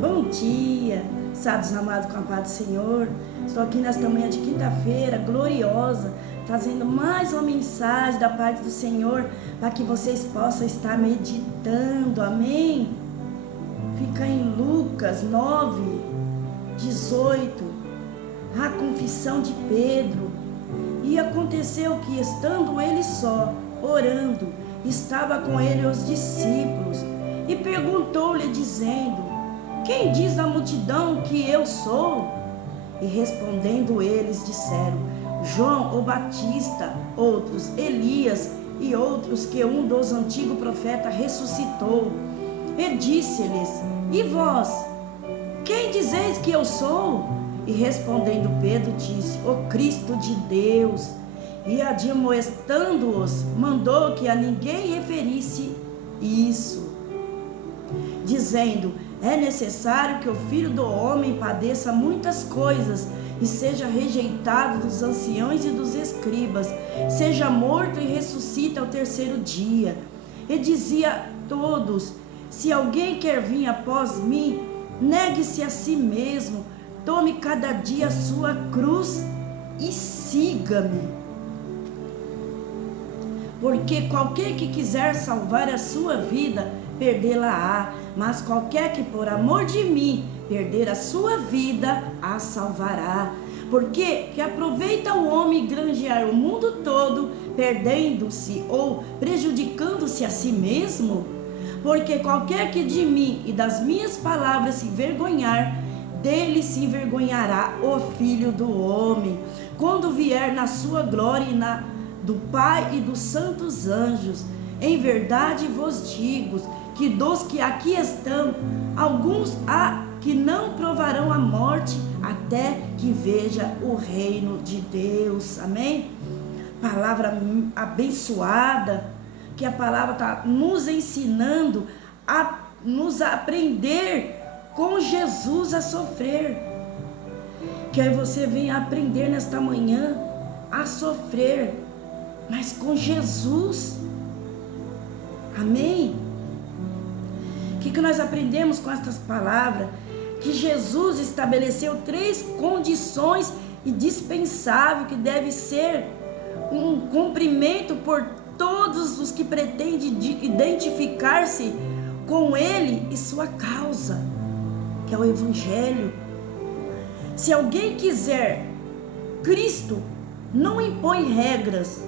Bom dia, sábios amados, com a paz do Senhor. Estou aqui nesta manhã de quinta-feira, gloriosa, trazendo mais uma mensagem da parte do Senhor, para que vocês possam estar meditando, amém? Fica em Lucas 9, 18, a confissão de Pedro. E aconteceu que, estando ele só, orando, estava com ele os discípulos, e perguntou-lhe, dizendo: quem diz a multidão que eu sou? E respondendo eles, disseram: João o Batista, outros Elias, e outros que um dos antigos profetas ressuscitou. E disse-lhes: e vós, quem dizeis que eu sou? E respondendo Pedro, disse: o Cristo de Deus. E admoestando-os, mandou que a ninguém referisse isso, dizendo: é necessário que o Filho do Homem padeça muitas coisas e seja rejeitado dos anciãos e dos escribas, seja morto e ressuscite ao terceiro dia. E dizia a todos: se alguém quer vir após mim, negue-se a si mesmo, tome cada dia a sua cruz e siga-me. Porque qualquer que quiser salvar a sua vida, perdê-la-á, mas qualquer que por amor de mim perder a sua vida, a salvará. Porque que aproveita o homem granjear o mundo todo, perdendo-se ou prejudicando-se a si mesmo? Porque qualquer que de mim e das minhas palavras se envergonhar, dele se envergonhará o Filho do Homem, quando vier na sua glória e na do Pai e dos santos anjos. Em verdade vos digo que dos que aqui estão, alguns há que não provarão a morte até que veja o reino de Deus. Amém? Palavra abençoada, que a palavra está nos ensinando a nos aprender com Jesus a sofrer. Que aí você venha aprender nesta manhã a sofrer, mas com Jesus. Amém? O que nós aprendemos com estas palavras? Que Jesus estabeleceu 3 condições indispensáveis que deve ser um cumprimento por todos os que pretendem identificar-se com Ele e sua causa, que é o Evangelho. Se alguém quiser Cristo, não impõe regras,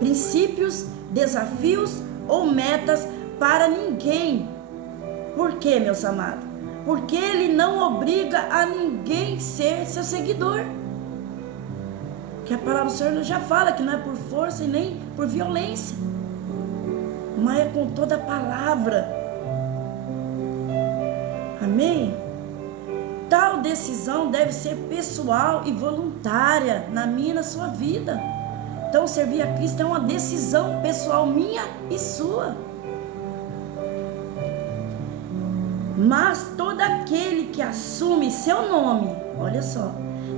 princípios, desafios ou metas para ninguém. Por quê, meus amados? Porque ele não obriga a ninguém ser seu seguidor. Que a palavra do Senhor já fala que não é por força e nem por violência, mas é com toda a palavra. Amém? Tal decisão deve ser pessoal e voluntária na minha e na sua vida. Então, servir a Cristo é uma decisão pessoal minha e sua. Mas todo aquele que assume seu nome, olha só,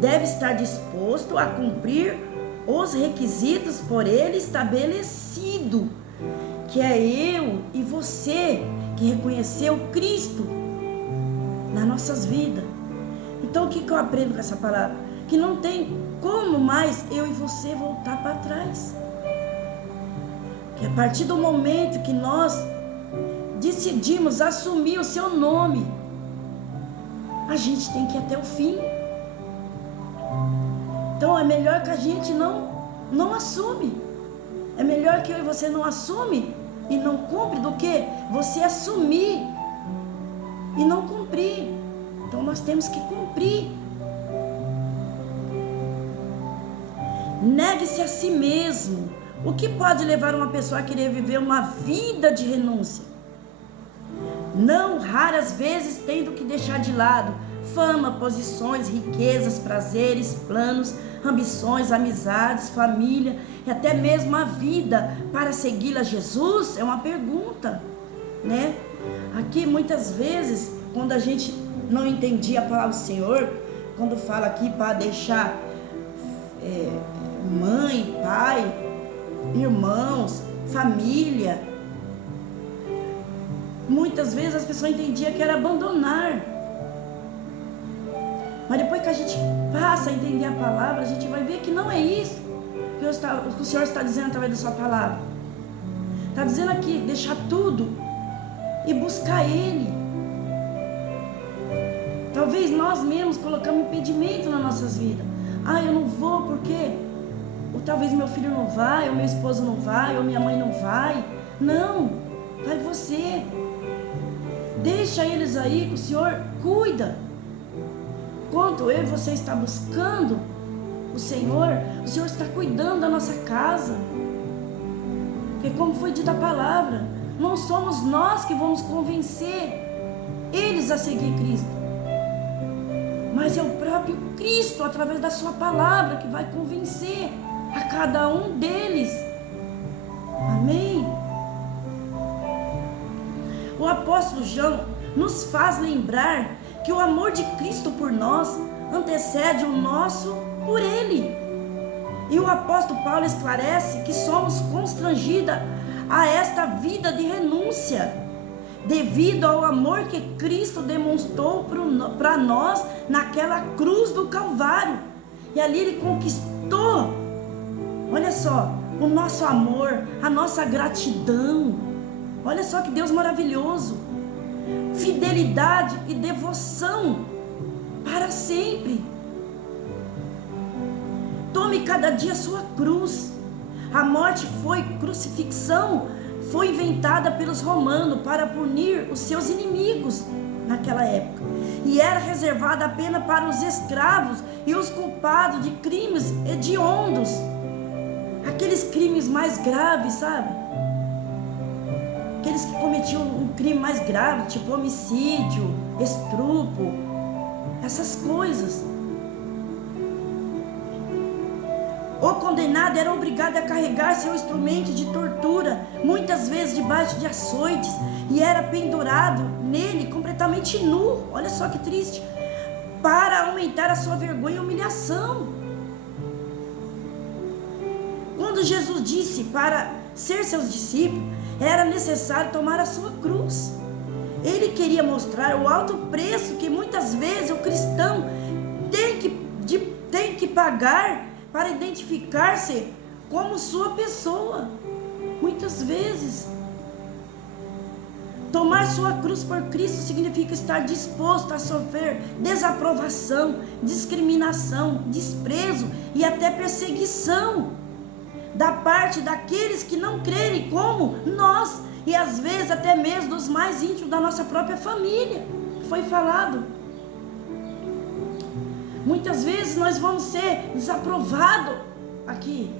deve estar disposto a cumprir os requisitos por ele estabelecido, que é eu e você que reconheceu Cristo nas nossas vidas. Então, o que eu aprendo com essa palavra? Que não tem como mais eu e você voltar para trás. Que a partir do momento que nós decidimos assumir o seu nome, a gente tem que ir até o fim. Então é melhor que a gente não assume. É melhor que eu e você não assume e não cumpre do que você assumir e não cumprir. Então nós temos que cumprir. Negue-se a si mesmo. O que pode levar uma pessoa a querer viver uma vida de renúncia? Não raras vezes tendo que deixar de lado fama, posições, riquezas, prazeres, planos, ambições, amizades, família e até mesmo a vida para segui-la a Jesus? É uma pergunta, né? Aqui muitas vezes, quando a gente não entendia a palavra do Senhor, quando fala aqui para deixar mãe, pai, irmãos, família, Muitas vezes as pessoas entendiam que era abandonar. Mas depois que a gente passa a entender a palavra, a gente vai ver que não é isso que o Senhor está dizendo através da sua palavra. Está dizendo aqui, deixar tudo e buscar Ele. Talvez nós mesmos colocamos impedimento nas nossas vidas. Eu não vou porque... Ou talvez meu filho não vai, ou meu esposo não vai, ou minha mãe não vai. Não, vai você. Deixa eles aí que o Senhor cuida. Enquanto eu e você está buscando o Senhor está cuidando da nossa casa. Porque como foi dita a palavra, não somos nós que vamos convencer eles a seguir Cristo, mas é o próprio Cristo, através da sua palavra, que vai convencer a cada um deles. Amém? O apóstolo João nos faz lembrar que o amor de Cristo por nós antecede o nosso por Ele. E o apóstolo Paulo esclarece que somos constrangidos a esta vida de renúncia, devido ao amor que Cristo demonstrou para nós naquela cruz do Calvário. E ali Ele conquistou, olha só, o nosso amor, a nossa gratidão. Olha só que Deus maravilhoso. Fidelidade e devoção para sempre. Tome cada dia a sua cruz. A morte crucifixão foi inventada pelos romanos para punir os seus inimigos naquela época. E era reservada apenas para os escravos e os culpados de crimes hediondos. Aqueles crimes mais graves, sabe? Aqueles que cometiam um crime mais grave, tipo homicídio, estupro, essas coisas. O condenado era obrigado a carregar seu instrumento de tortura, muitas vezes debaixo de açoites, e era pendurado nele completamente nu. Olha só que triste. Para aumentar a sua vergonha e humilhação. Quando Jesus disse para ser seus discípulos, era necessário tomar a sua cruz. Ele queria mostrar o alto preço que muitas vezes o cristão tem que pagar para identificar-se como sua pessoa. Muitas vezes, tomar sua cruz por Cristo significa estar disposto a sofrer desaprovação, discriminação, desprezo e até perseguição da parte daqueles que não crerem como nós, e às vezes até mesmo dos mais íntimos da nossa própria família. Foi falado. Muitas vezes nós vamos ser desaprovados aqui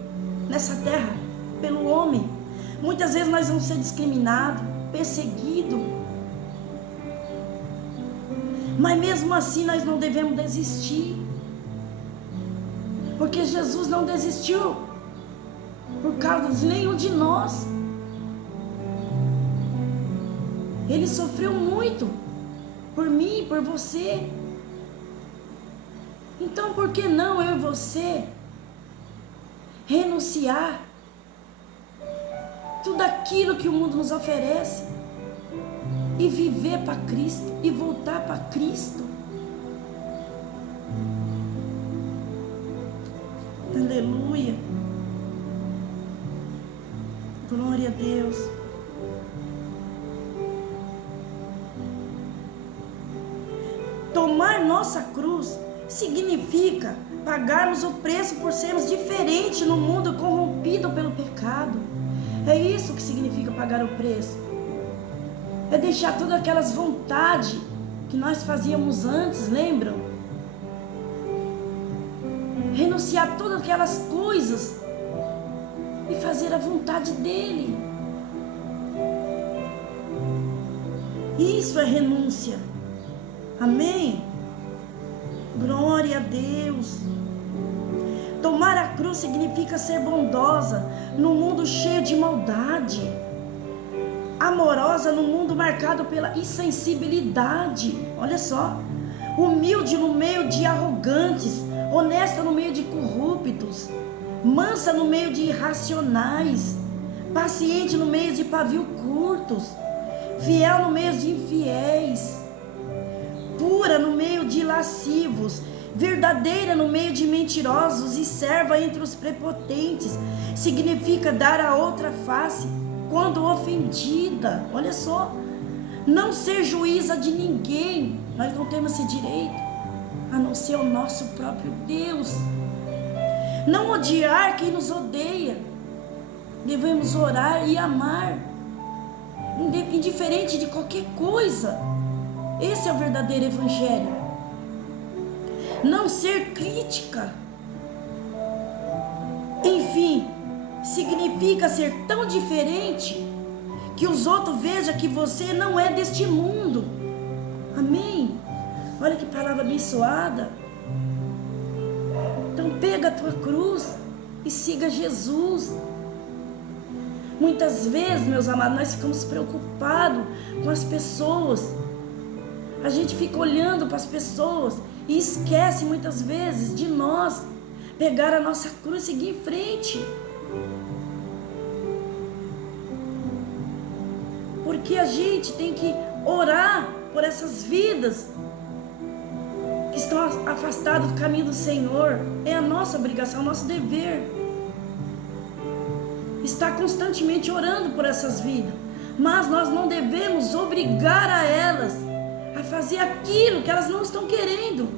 nessa terra pelo homem. Muitas vezes nós vamos ser discriminados, perseguidos. Mas mesmo assim nós não devemos desistir, porque Jesus não desistiu por causa de nenhum de nós. Ele sofreu muito por mim, por você. Então por que não eu e você renunciar tudo aquilo que o mundo nos oferece e viver para Cristo e voltar para Cristo? Aleluia. Glória a Deus. Tomar nossa cruz significa pagarmos o preço por sermos diferentes no mundo corrompido pelo pecado. É isso que significa pagar o preço. É deixar todas aquelas vontades que nós fazíamos antes, lembram? Renunciar todas aquelas coisas e fazer a vontade dele. Isso é renúncia. Amém? Glória a Deus. Tomar a cruz significa ser bondosa no mundo cheio de maldade, amorosa no mundo marcado pela insensibilidade. Olha só. Humilde no meio de arrogantes, honesta no meio de corruptos, mansa no meio de irracionais, paciente no meio de pavio curtos, fiel no meio de infiéis, pura no meio de lascivos, verdadeira no meio de mentirosos e serva entre os prepotentes. Significa dar a outra face quando ofendida. Olha só, não ser juíza de ninguém. Nós não temos esse direito, a não ser o nosso próprio Deus. Não odiar quem nos odeia. Devemos orar e amar, indiferente de qualquer coisa. Esse é o verdadeiro evangelho. Não ser crítica. Enfim, significa ser tão diferente que os outros vejam que você não é deste mundo. Amém? Olha que palavra abençoada. Então pega a tua cruz e siga Jesus. Muitas vezes, meus amados, nós ficamos preocupados com as pessoas. A gente fica olhando para as pessoas e esquece muitas vezes de nós pegar a nossa cruz e seguir em frente. Porque a gente tem que orar por essas vidas que estão afastadas do caminho do Senhor. É a nossa obrigação, o nosso dever. Estar constantemente orando por essas vidas. Mas nós não devemos obrigar a elas a fazer aquilo que elas não estão querendo.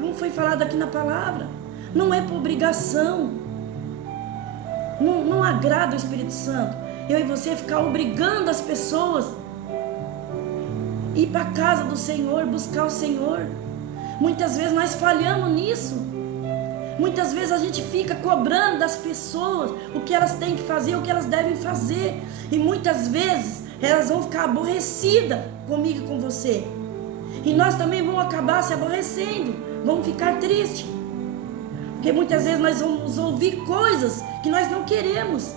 Não foi falado aqui na palavra. Não é por obrigação. Não agrada o Espírito Santo eu e você ficar obrigando as pessoas a ir para a casa do Senhor, buscar o Senhor. Muitas vezes nós falhamos nisso. Muitas vezes a gente fica cobrando das pessoas o que elas têm que fazer, o que elas devem fazer. E muitas vezes elas vão ficar aborrecidas comigo e com você. E nós também vamos acabar se aborrecendo, vamos ficar tristes. Porque muitas vezes nós vamos ouvir coisas que nós não queremos.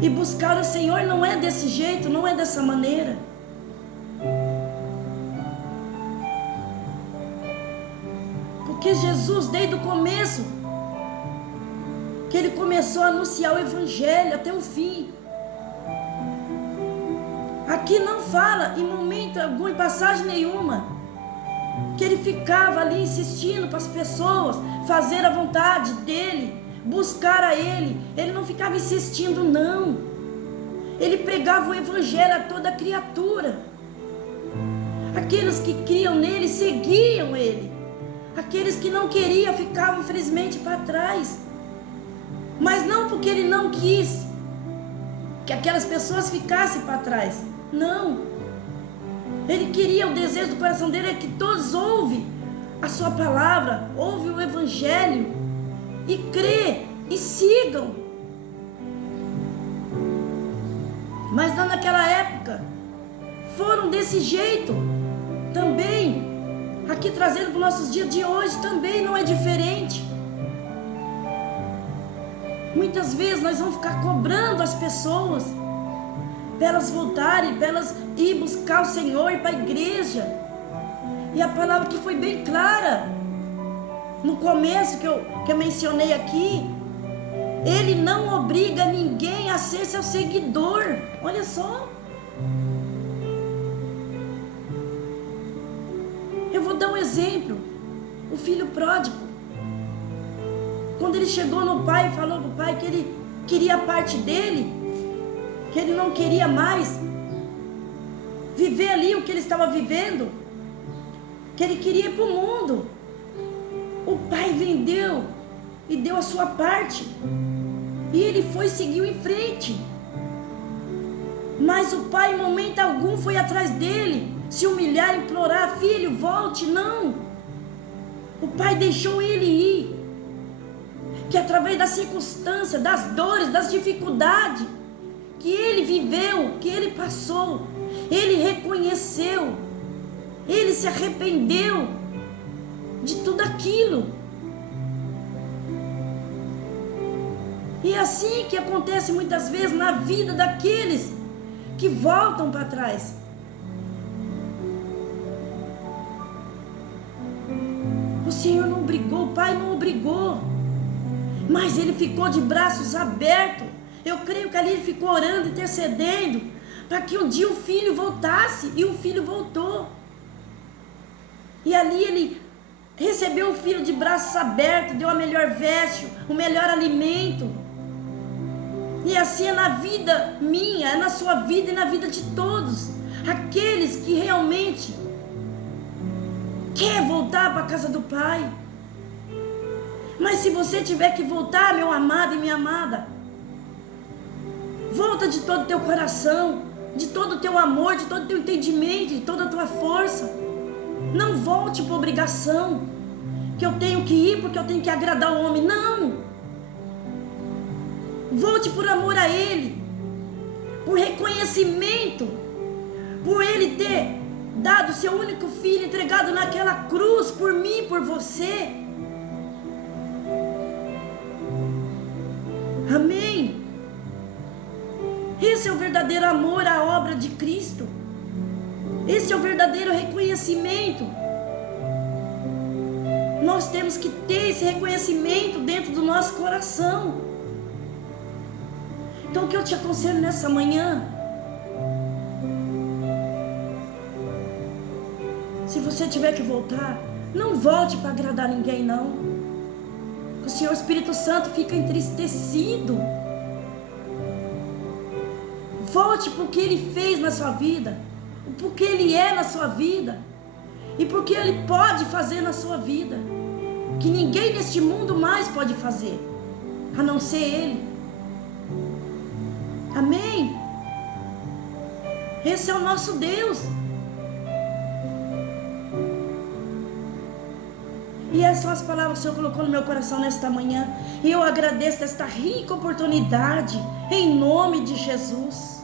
E buscar o Senhor não é desse jeito, não é dessa maneira. Porque Jesus, desde o começo, que Ele começou a anunciar o Evangelho até o fim. Aqui não fala em momento algum, em passagem nenhuma, que Ele ficava ali insistindo para as pessoas fazer a vontade dEle, buscar a Ele. Ele não ficava insistindo, não. Ele pregava o Evangelho a toda criatura. Aqueles que criam nele seguiam Ele. Aqueles que não queriam ficavam infelizmente para trás. Mas não porque Ele não quis que aquelas pessoas ficassem para trás. Não. Ele queria, o desejo do coração dele é que todos ouvem a sua palavra, ouvem o Evangelho e crê e sigam. Mas não naquela época foram desse jeito também. Aqui trazendo para os nossos dias de hoje também não é diferente. Muitas vezes nós vamos ficar cobrando as pessoas para elas voltarem, para elas ir buscar o Senhor, ir para a igreja. E a palavra que foi bem clara no começo que eu mencionei aqui, Ele não obriga ninguém a ser seu seguidor. Olha só. Eu vou dar um exemplo. O filho pródigo, quando ele chegou no pai e falou para o pai que ele queria a parte dele, que ele não queria mais viver ali o que ele estava vivendo, que ele queria ir para o mundo. O pai vendeu e deu a sua parte, e ele foi e seguiu em frente. Mas o pai em momento algum foi atrás dele, se humilhar, implorar: filho, volte. Não. O pai deixou ele ir, que através da circunstância, das dores, das dificuldades que ele viveu, que ele passou, ele reconheceu, ele se arrependeu de tudo aquilo. E é assim que acontece muitas vezes na vida daqueles que voltam para trás. O Senhor não obrigou, o Pai não obrigou, mas Ele ficou de braços abertos. Eu creio que ali Ele ficou orando, intercedendo, para que um dia o filho voltasse, e o filho voltou. E ali ele recebeu o filho de braços abertos, deu a melhor veste, o melhor alimento. E assim é na vida minha, é na sua vida e na vida de todos. Aqueles que realmente quer voltar para a casa do Pai. Mas se você tiver que voltar, meu amado e minha amada, volta de todo o teu coração, de todo o teu amor, de todo o teu entendimento, de toda a tua força. Não volte por obrigação, que eu tenho que ir porque eu tenho que agradar o homem. Não! Volte por amor a Ele, por reconhecimento, por Ele ter dado seu único filho, entregado naquela cruz por mim, por você. Amém? Esse é o verdadeiro amor à obra de Cristo. Esse é o verdadeiro reconhecimento. Nós temos que ter esse reconhecimento dentro do nosso coração. Então o que eu te aconselho nessa manhã, se você tiver que voltar, não volte para agradar ninguém, não. O Senhor Espírito Santo fica entristecido. Volte para o que Ele fez na sua vida, porque Ele é na sua vida, e porque Ele pode fazer na sua vida, que ninguém neste mundo mais pode fazer, a não ser Ele. Amém? Esse é o nosso Deus. E essas são as palavras que o Senhor colocou no meu coração nesta manhã. E eu agradeço esta rica oportunidade, em nome de Jesus.